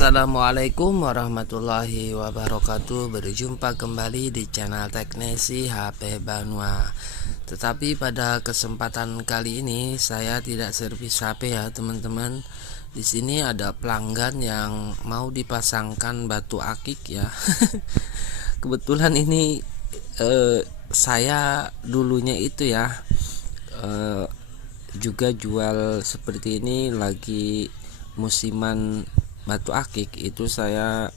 Assalamualaikum warahmatullahi wabarakatuh. Berjumpa kembali di channel Teknisi HP Banua. Tetapi pada kesempatan kali ini saya tidak servis HP ya teman-teman. Di sini ada pelanggan yang mau dipasangkan batu akik ya. Kebetulan ini saya dulunya itu ya juga jual seperti ini, lagi musiman batu akik itu saya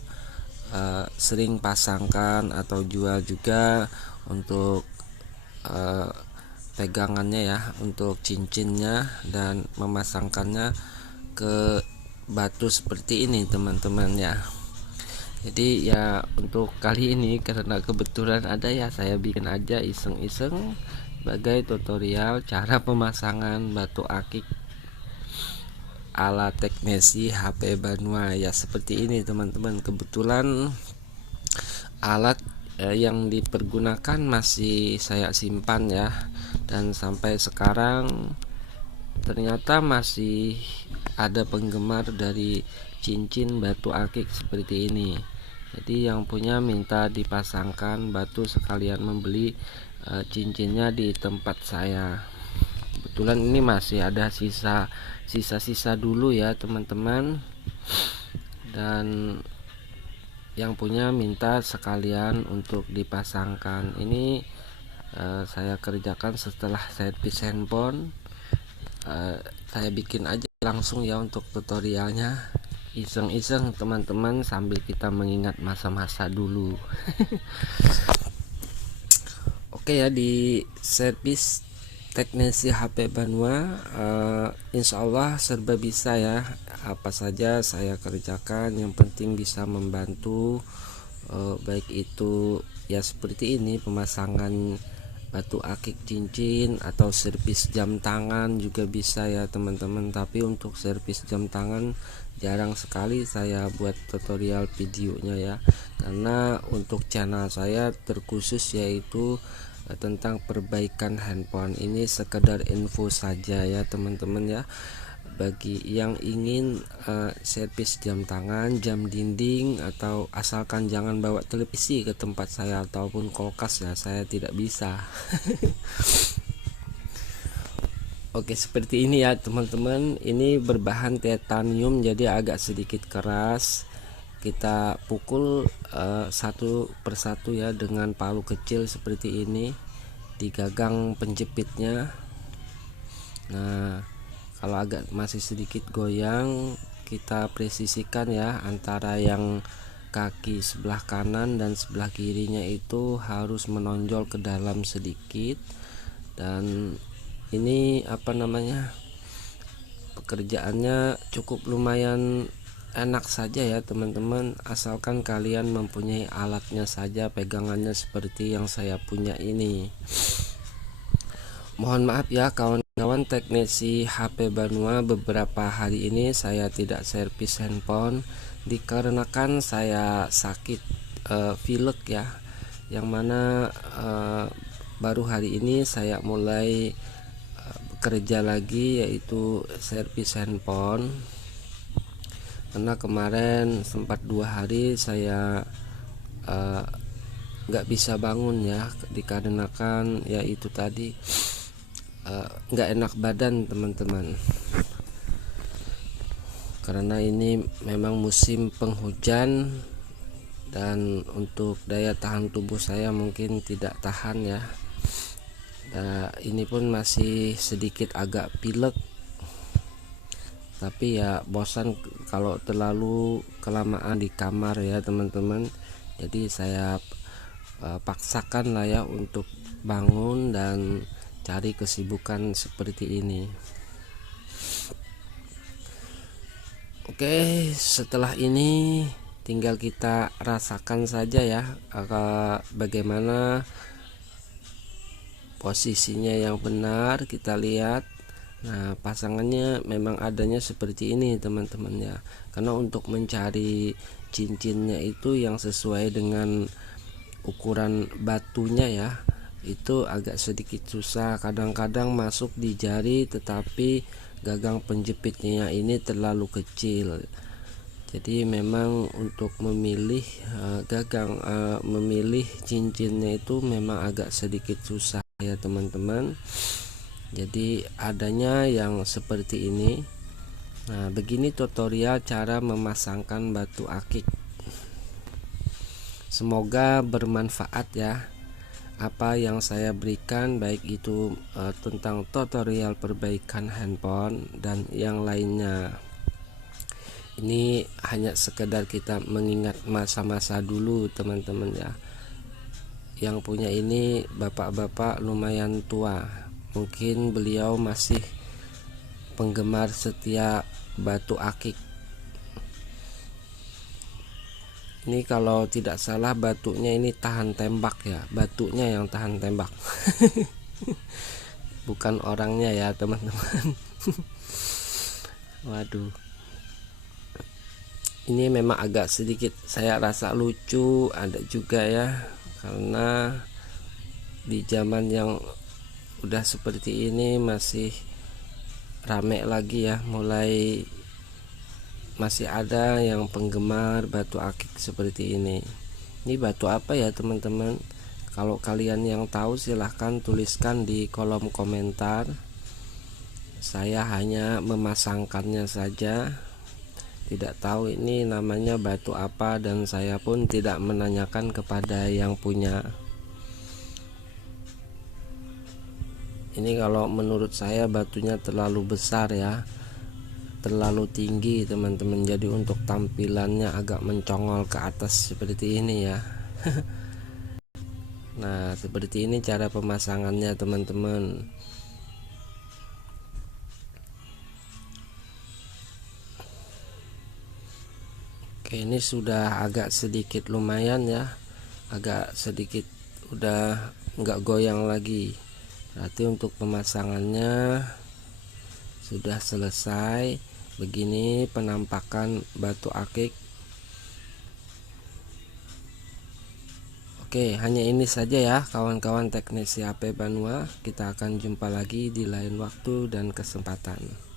sering pasangkan atau jual juga untuk pegangannya ya, untuk cincinnya dan memasangkannya ke batu seperti ini teman-teman ya. Jadi ya untuk kali ini karena kebetulan ada ya, saya bikin aja iseng-iseng sebagai tutorial cara pemasangan batu akik ala Teknisi HP Banua ya, seperti ini teman-teman. Kebetulan alat yang dipergunakan masih saya simpan ya, dan sampai sekarang ternyata masih ada penggemar dari cincin batu akik seperti ini. Jadi yang punya minta dipasangkan batu sekalian membeli cincinnya di tempat saya. Kebetulan ini masih ada sisa-sisa dulu ya teman-teman, dan yang punya minta sekalian untuk dipasangkan. Ini saya kerjakan setelah servis handphone. Saya bikin aja langsung ya untuk tutorialnya, iseng-iseng teman-teman, sambil kita mengingat masa-masa dulu. Oke ya, di servis Teknisi HP Banua insya Allah serba bisa ya, apa saja saya kerjakan, yang penting bisa membantu, baik itu ya seperti ini pemasangan batu akik cincin atau servis jam tangan juga bisa ya teman-teman. Tapi untuk servis jam tangan jarang sekali saya buat tutorial videonya ya, karena untuk channel saya terkhusus yaitu tentang perbaikan handphone. Ini sekedar info saja ya teman-teman ya, bagi yang ingin servis jam tangan, jam dinding, atau asalkan jangan bawa televisi ke tempat saya ataupun kulkas ya, saya tidak bisa. Oke, seperti ini ya teman-teman. Ini berbahan titanium jadi agak sedikit keras. Kita pukul satu persatu ya dengan palu kecil seperti ini di gagang penjepitnya. Nah, kalau agak masih sedikit goyang, kita presisikan ya, antara yang kaki sebelah kanan dan sebelah kirinya itu harus menonjol ke dalam sedikit. Dan ini pekerjaannya cukup lumayan enak saja ya teman-teman, asalkan kalian mempunyai alatnya saja, pegangannya seperti yang saya punya ini. Mohon maaf ya kawan-kawan Teknisi HP Banua, beberapa hari ini saya tidak servis handphone dikarenakan saya sakit pilek ya, yang mana baru hari ini saya mulai bekerja lagi, yaitu servis handphone. Karena kemarin sempat 2 hari saya nggak bisa bangun ya, dikarenakan ya itu tadi nggak enak badan teman-teman. Karena ini memang musim penghujan dan untuk daya tahan tubuh saya mungkin tidak tahan ya. Ini pun masih sedikit agak pilek, tapi ya bosan kalau terlalu kelamaan di kamar ya teman-teman. Jadi saya paksakan lah ya untuk bangun dan cari kesibukan seperti ini. Oke, setelah ini tinggal kita rasakan saja ya bagaimana posisinya yang benar. Kita lihat. Nah, pasangannya memang adanya seperti ini teman-teman ya. Karena untuk mencari cincinnya itu yang sesuai dengan ukuran batunya ya, itu agak sedikit susah. Kadang-kadang masuk di jari, tetapi gagang penjepitnya ini terlalu kecil. Jadi memang untuk memilih memilih cincinnya itu memang agak sedikit susah ya teman-teman. Jadi adanya yang seperti ini. Nah, begini tutorial cara memasangkan batu akik. Semoga bermanfaat ya apa yang saya berikan, baik itu tentang tutorial perbaikan handphone dan yang lainnya. Ini hanya sekedar kita mengingat masa-masa dulu teman-teman ya. Yang punya ini bapak-bapak lumayan tua, mungkin beliau masih penggemar setia batu akik. Ini kalau tidak salah batunya ini tahan tembak ya, batunya yang tahan tembak. Bukan orangnya ya teman-teman. Waduh, ini memang agak sedikit saya rasa lucu, ada juga ya, karena di zaman yang udah seperti ini masih rame lagi ya, mulai masih ada yang penggemar batu akik seperti ini. Ini batu apa ya teman-teman? Kalau kalian yang tahu silahkan tuliskan di kolom komentar. Saya hanya memasangkannya saja, tidak tahu ini namanya batu apa, dan saya pun tidak menanyakan kepada yang punya. Ini kalau menurut saya batunya terlalu besar ya, terlalu tinggi teman-teman, jadi untuk tampilannya agak mencongol ke atas seperti ini ya. Nah, seperti ini cara pemasangannya teman-teman. Oke, ini sudah agak sedikit lumayan ya, agak sedikit udah nggak goyang lagi. Berarti untuk pemasangannya sudah selesai. Begini penampakan batu akik. Oke, hanya ini saja ya kawan-kawan teknisi HP Banua. Kita akan jumpa lagi di lain waktu dan kesempatan.